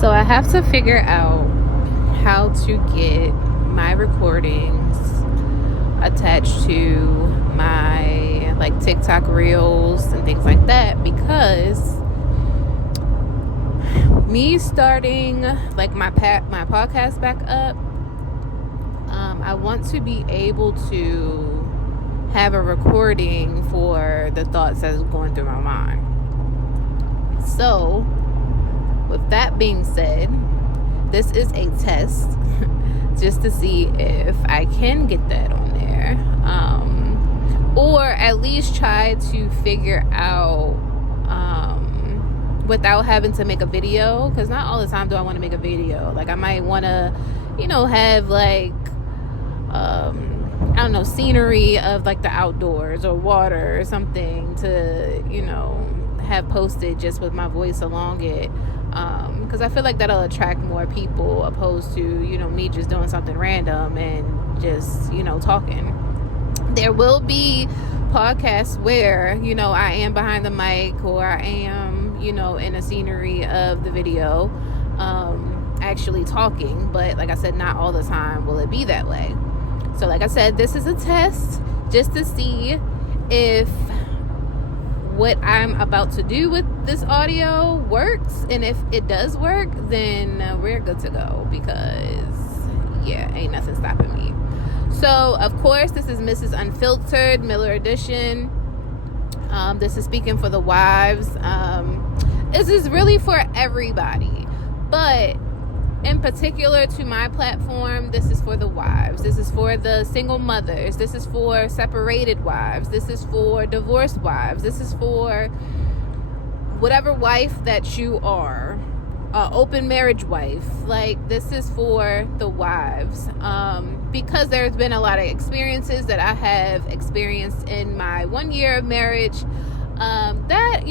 So I have to figure out how to get my recordings attached to my like TikTok reels and things like that, because me starting like my podcast back up, I want to be able to have a recording for the thoughts that's going through my mind. So with that being said, this is a test just to see if I can get that on there, or at least try to figure out without having to make a video, because not all the time do I want to make a video. Like I might want to have like I don't know, scenery of like the outdoors or water or something to have posted just with my voice along it, because I feel like that'll attract more people opposed to me just doing something random and just talking. There will be podcasts where I am behind the mic, or I am in a scenery of the video actually talking, but like I said, not all the time will it be that way. So like I said, this is a test just to see if what I'm about to do with this audio works, and if it does work, then we're good to go, because ain't nothing stopping me. So of course, this is Mrs. Unfiltered, Miller edition. This is speaking for the wives. This is really for everybody, but in particular to my platform, this is for the wives. This is for the single mothers. This is for separated wives. This is for divorced wives. This is for whatever wife that you are, open marriage wife. Like, this is for the wives, because there's been a lot of experiences that I have experienced in my 1 year of marriage, that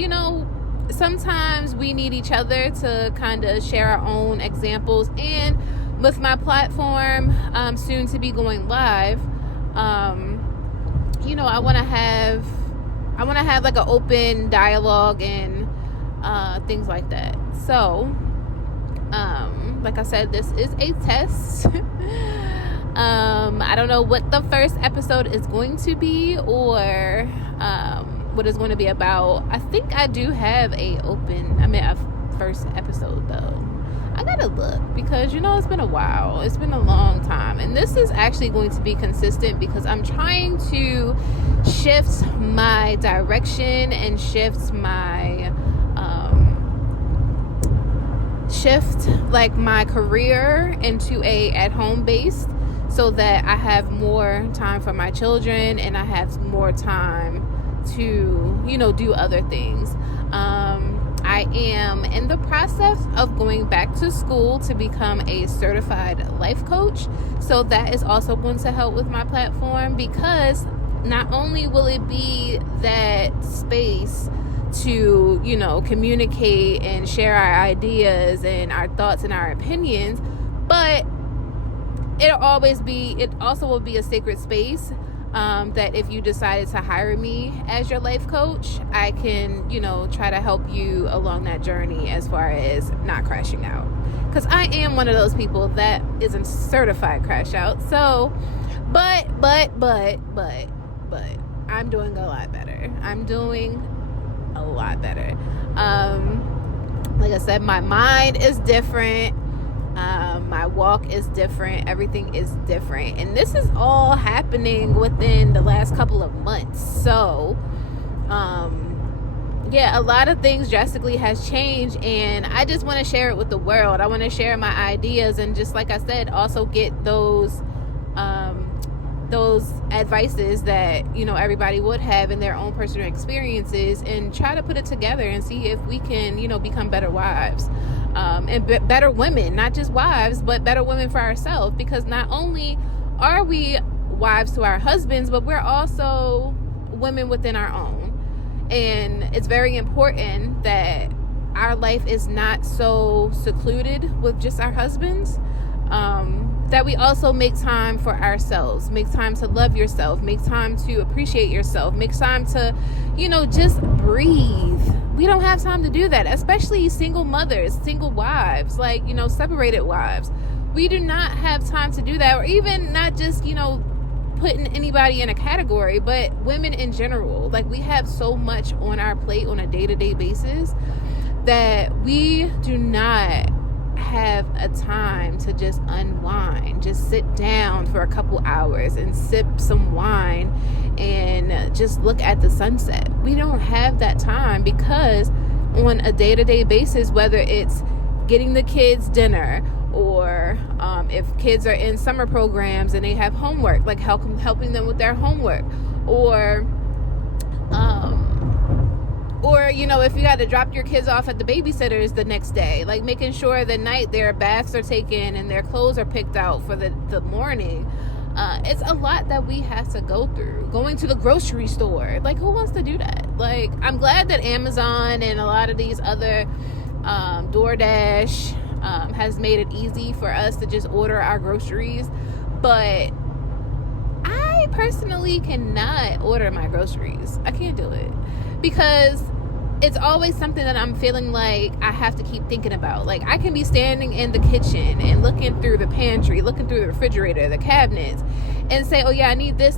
sometimes we need each other to kind of share our own examples. And with my platform soon to be going live, I want to have like an open dialogue and things like that. So like I said, this is a test. I don't know what the first episode is going to be, or what it's going to be about. I think I do have a first episode though. I gotta look, because it's been a while. It's been a long time, and this is actually going to be consistent because I'm trying to shift my direction and shift my my career into a at-home based, so that I have more time for my children and I have more time to do other things. I am in the process of going back to school to become a certified life coach, so that is also going to help with my platform, because not only will it be that space to communicate and share our ideas and our thoughts and our opinions, but it also will be a sacred space, that if you decided to hire me as your life coach, I can, try to help you along that journey as far as not crashing out. Because I am one of those people that isn't certified crash out. So, but I'm doing a lot better. Like I said, my mind is different. My walk is different. Everything is different. And this is all happening within the last couple of months. So, a lot of things drastically has changed, and I just want to share it with the world. I want to share my ideas, and just like I said, also get those advices that everybody would have in their own personal experiences, and try to put it together and see if we can become better wives, and better women, not just wives, but better women for ourselves, because not only are we wives to our husbands, but we're also women within our own. And it's very important that our life is not so secluded with just our husbands, that we also make time for ourselves, make time to love yourself, make time to appreciate yourself, make time to, just breathe. we don't have time to do that, especially single mothers, single wives, like, separated wives. We do not have time to do that, or even not just, putting anybody in a category, but women in general. Like, we have so much on our plate on a day-to-day basis that we do not have a time to just unwind, just sit down for a couple hours and sip some wine and just look at the sunset. We don't have that time, because on a day-to-day basis, whether it's getting the kids dinner, or if kids are in summer programs and they have homework, like helping them with their homework, or if you got to drop your kids off at the babysitters the next day, like making sure the night their baths are taken and their clothes are picked out for the morning. It's a lot that we have to go through. Going to the grocery store, like, who wants to do that? Like, I'm glad that Amazon and a lot of these other DoorDash has made it easy for us to just order our groceries, but I personally cannot order my groceries. I can't do it, because it's always something that I'm feeling like I have to keep thinking about. Like, I can be standing in the kitchen and looking through the pantry, looking through the refrigerator, the cabinets, and say, oh yeah, I need this,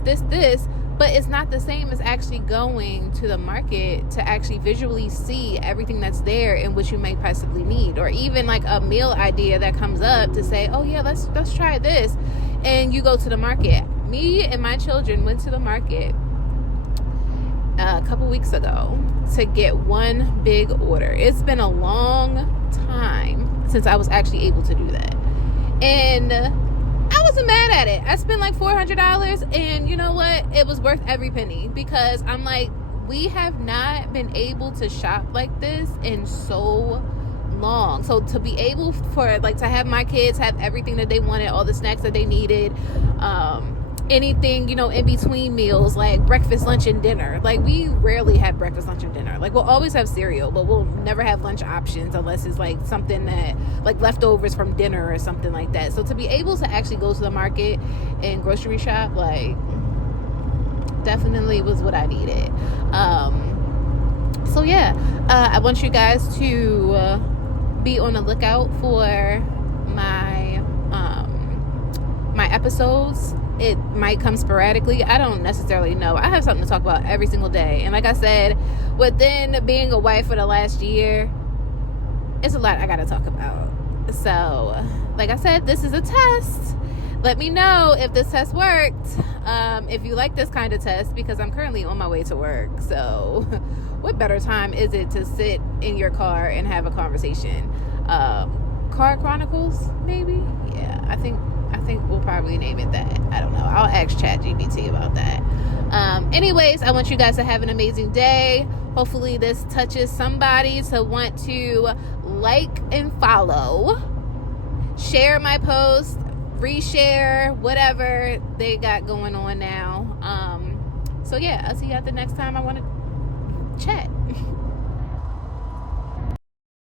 but it's not the same as actually going to the market to actually visually see everything that's there and what you may possibly need, or even like a meal idea that comes up to say, oh yeah, let's try this, and you go to the market. Me and my children went to the market a couple weeks ago to get one big order. It's been a long time since I was actually able to do that, and I wasn't mad at it. I spent like $400, and you know what? It was worth every penny, because I'm like, we have not been able to shop like this in so long. So to be able to have my kids have everything that they wanted, all the snacks that they needed, anything, in between meals, like breakfast, lunch, and dinner. Like, we rarely have breakfast, lunch, and dinner. Like, we'll always have cereal, but we'll never have lunch options unless it's like something that, like, leftovers from dinner or something like that. So to be able to actually go to the market and grocery shop, like, definitely was what I needed. So yeah, I want you guys to be on the lookout for my episodes. It might come sporadically. I don't necessarily know. I have something to talk about every single day. And like I said, within being a wife for the last year, it's a lot I got to talk about. So, like I said, this is a test. Let me know if this test worked. If you like this kind of test, because I'm currently on my way to work. So, what better time is it to sit in your car and have a conversation? Car Chronicles, maybe? Yeah, I think we'll probably name it that. I don't know. I'll ask ChatGPT about that. Anyways, I want you guys to have an amazing day. Hopefully this touches somebody to want to like and follow. Share my post, reshare, whatever they got going on now. So yeah, I'll see you at the next time I want to chat.